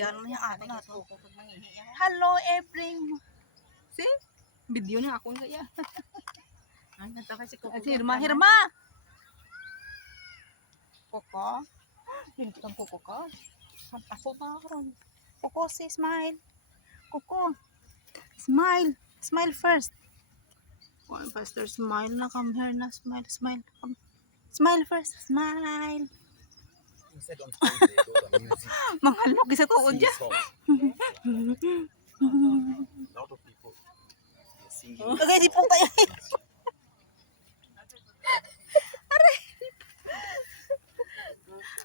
Iyan mo yung ako na to. Hello everyone. See? Video niya ako kaya. Ay, nata kasi Coco. Hirma. Coco. Hindi kang Coco ka. Pasok na ako ron. Coco, say smile. Coco. Smile. Smile first. One faster smile na. Come here na. Smile. Come. Smile first. Smile. Mga laki sa tuod dyan. Okay, di po tayo.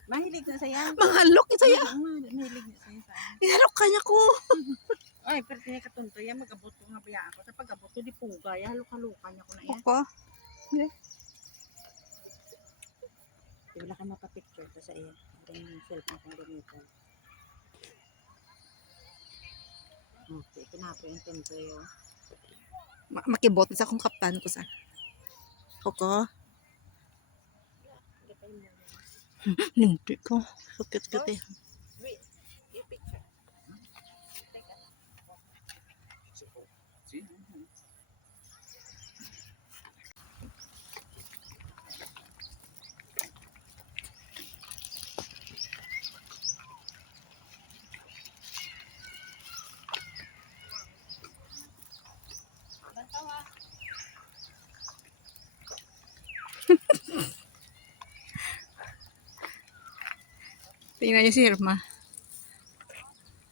Mahilig na saya. Mga laki sa'yo. Mahilig na saya. Inalok kanya ko. Ay, pero tinakatunto yan. Mag-abot ko nga baya ako. Sa pag-abot ko, di pugay. Haluk-halukan niya ko na yan. Coco. Wala ka mapapicture ko sa iya. Ang cellphone kong gamitin. Okay, kinapo yung tunto yun. Makibot sa akong kaptan ko sa. Coco. Hindi ko. Sakit-sakit eh. Wait, your picture. Tingnan niyo si Irma.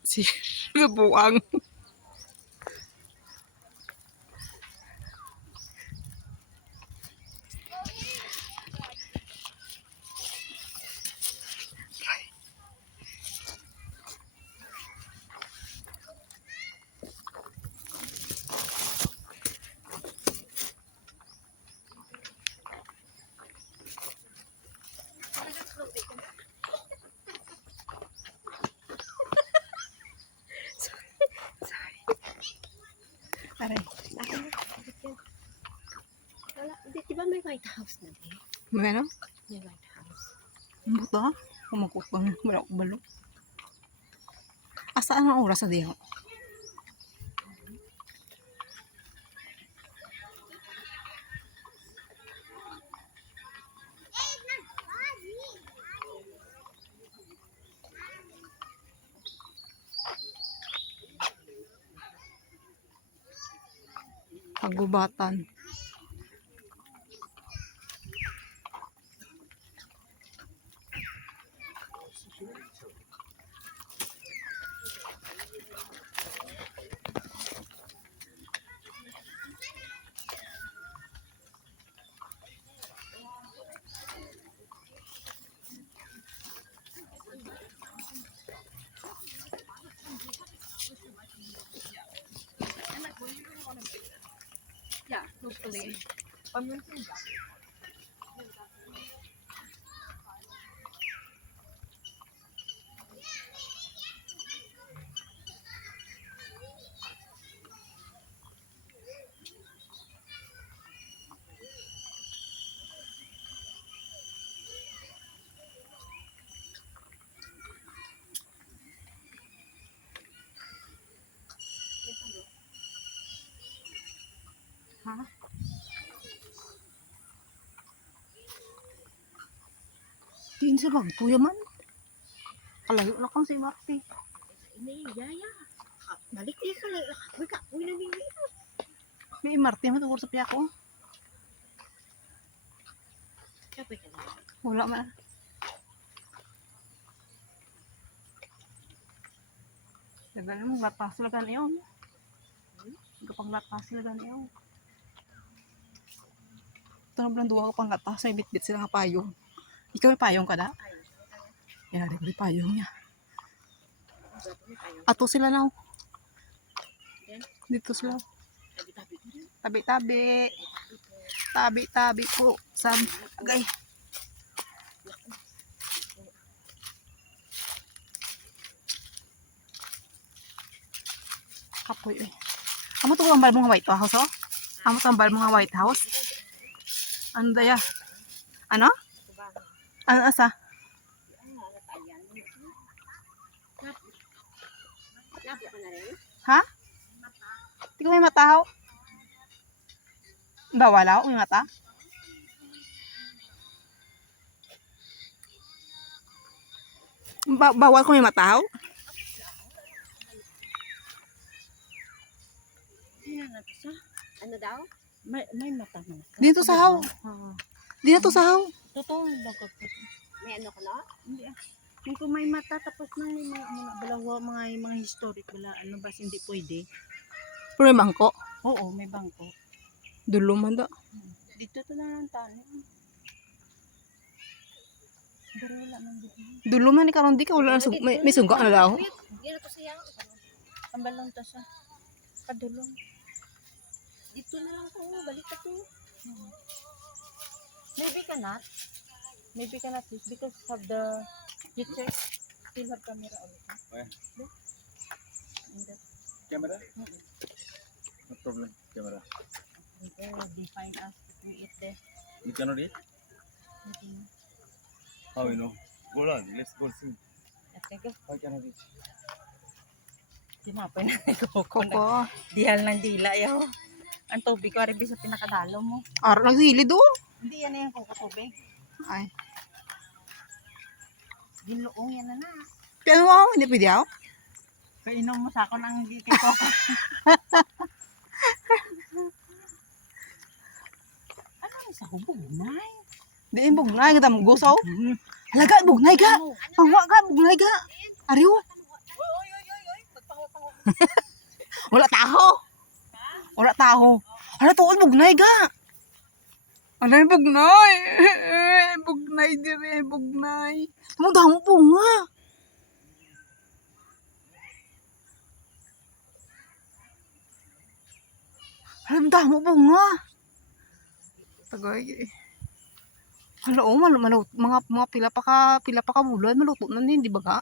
Si Buang. Aray. Wala, di ba may White House na din? Ano? May White House. Ang buta? Kumakupang. Wala ko balo. Asaan ang oras na diyo? Pagubatan. Yeah, hopefully. Ha? Din sa bagto yaman. Kalayo na kang si Marty. Ini yaya. Balik dia ka lang. Uy ka, uy na nini. May Marty mo tungkol sa piya ko. Kapag ka na. Wala man. Dagan mo latas lagan iyon. Kapag latas lagan iyon. Ito na bilang duwa ko pang latas. May bit-bit sila nga payong. Ikaw may payong ka da? Yan, may payong niya. Ato sila na. Dito sila. Tabi-tabi. Tabi-tabi po. Agay. Kapoy eh. Amo to ang bal mga White House oh? Amo to ang bal mga White House? Ano daya? Ano? Ano asa? Labo ka na rin? Ha? Hindi ko may mata, ho. Bawal ako, may mata. Bawal ko may mata, ho. Hindi na natin siya. Ano daw? May mata na. Dito sa haw. Di na to sa haw. Totoo, bago po. May ano ka na? Hindi ah. Yung kung may mata, tapos nang may mga ano na, balawa, mga historic, wala, ano ba, hindi pwede. Pero may bangko. Oo, may bangko. Dulo man da. Dito to na lang tayo. Pero wala man dito. Dulo man ni karon di ka wala na may sungga na daw. Hindi na to siya. Tambalon to siya. Padulong. Dito na lang ko, balik ka to. Maybe cannot. Maybe cannot use because of the picture. Still have camera also. Where? Look. In the, Camera? No problem. Camera. they will define us to create the You cannot eat? How you know? Go on. Let's go see. Teka, How cannot eat? tinapay na ni Coco. Koko. Dihal ng dila yaw. Ang tubig ko rin sa pinakadalo mo. Aro nagsilid do. Hindi yan na yung Coco tubig. Ay. Ginloong yan na na. Pero wow, hindi pwede ako. Painom mo sa ako ng kay Coco. Ano yung sa hubog na Di yung bugnay kita gusaw. Halaga bugnay ka. Pangwa ka bugnay ka. Ariw. Oy. Pagpango-pango. Wala taho. Wala taho. Hala tuon bugnay ka. Ano yung bugnay? Bugnay dire, bugnay. Mo damo po nga. Hala damo po nga. Tagay. Hala oh, mga pila pa ka bulan maluto na din, di ba ka?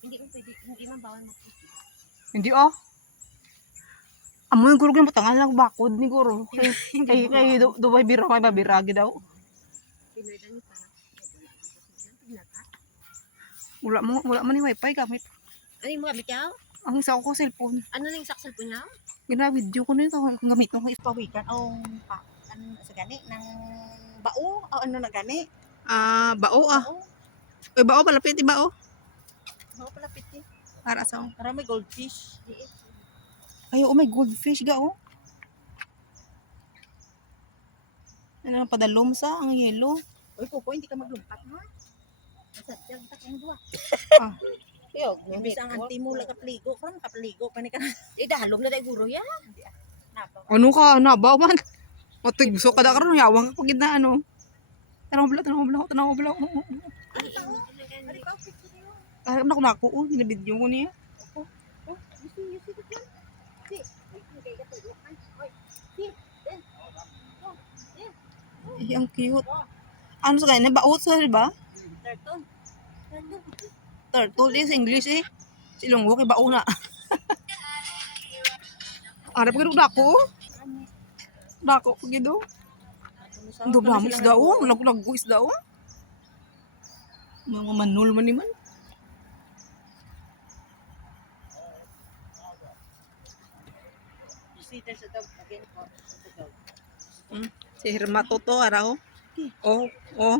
Hindi mo pwede, hindi man bawal mo. Hindi oh. Amo yung guro yung patangan lang bakod ni guro. Kay Dubai bira kay babiragi daw. Pinardan ni para. Wala man ni wifi gamit. Ano yung mga bitaw? Ang isa ko cellphone. Ano na yung saksal po niya? Gina-video ko nito kung gamit ko. Pawikan o ano sa gani ng bao o ano na gani? Bao ah. Bao. Oy, bao palapit bao. Bao pala piti. Para sa. Para may goldfish. Ay, oh my goldfish ga oh. Ano ang padalom sa ang yellow. Uy, Coco, hindi ka maglumpat ha? Nasadyag ta kang duwa. Ah. Yo, imbis ang anti mo kapligo, kung kapligo pa ni ka. Dahalog na day guro ya. Nabaw. Ano ka nabaw man? Matigso ka da karon yawang ka pagid na ano. Tanaw bala. Arap na ko nako oh, binibidyo ko niya. Ay, ang cute. Ano sa kanya? Baot sa ba? Turtle is English eh. Silonggo kay bao na. Arap ka dako. Dako pag ido. Ang doblamis daw. Nagguis daw. Mga manul man ni man. Si Herma Toto araw. Oh.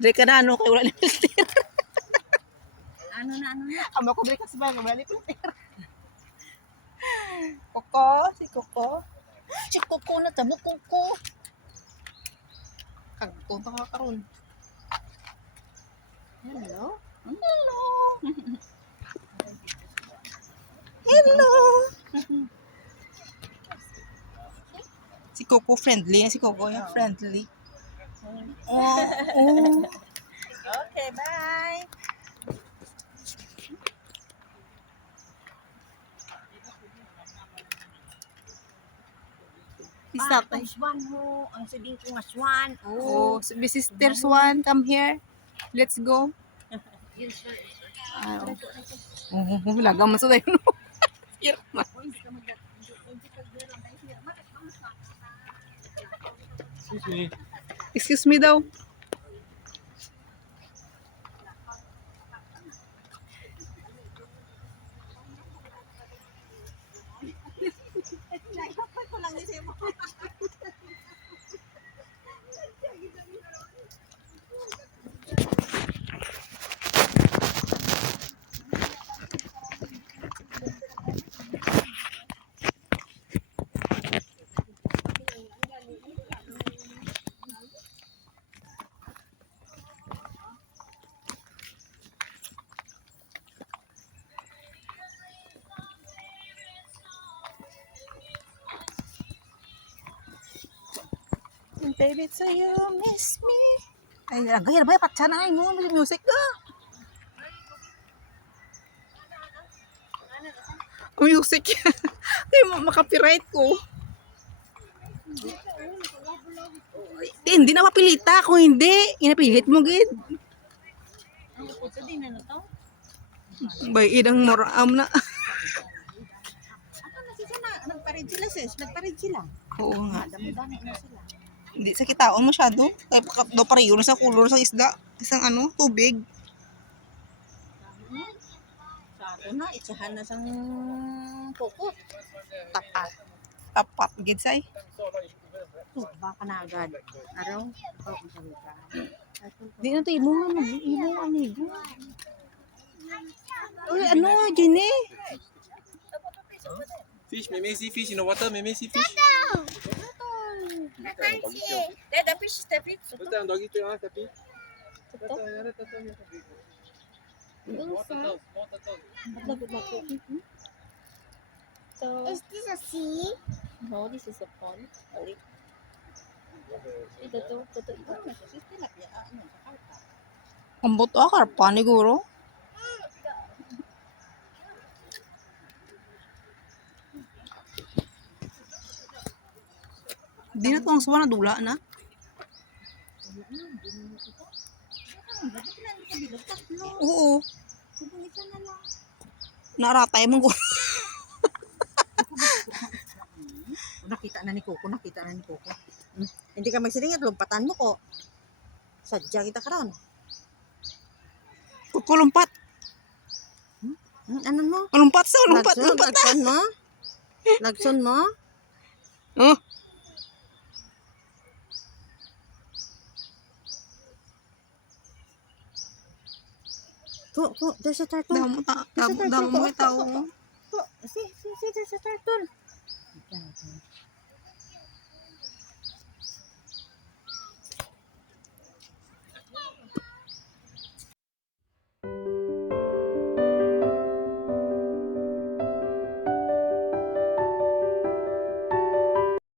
Dre ka na ano kay wala ni filter. Ano na. Amo ko dre ka sa wala ni filter. Si Coco. Si Coco na tamo Coco. Kagpunta ka karon. Hello. Si Coco friendly. Si Coco yung friendly. Oh. Okay, bye. Isa Ang swan mo, ang sabihin ko nga swan. Oh, sisters one, come here. Let's go. Yun sir. Laga man sa tayo. Irma. Excuse me. Excuse me daw. Baby, so you miss me. Ay, gaya ba? Patsa na ay mo. Music ka. Music. Kaya makapiright ko. Hindi na mapilita. Kung hindi, inapilit mo, gid. Ito din na to. Bay, idang moram na. Ako na sila nagparid sila sis. Nagparid sila. Oo nga. Dami-dami na sila. Hindi sa kitaon masyado. Kaya daw pareho na sa kulor sa isda. Isang tubig. Sa ato na, itsahan na sang pukot. Tapat. Tapat, gid say. Baka na agad. Araw? Oo, masami ka. Di na to imo nga mag-imo amigo. Uy, Jenny? Fish, may may sea fish in the water, may may sea fish. The fish is the fish. Betul, ang doggy tu yang tapi. Ito? So, Is this a sea? no, this is a pond. Ulit. Ito. Tilapia. Ano, sa karpa. Ambot karpa ni guro. Di na to ang suwa na dula na. Oo. Naratay mo ko. Nakita na ni Coco. Hindi ka magsiringat, lumpatan mo ko. Sadya kita karon. Kukulumpat. Ano mo? Lumpat sa lumpat. Lagson mo? Oh. There's a turtle. Damo mo itaw. See, there's a turtle.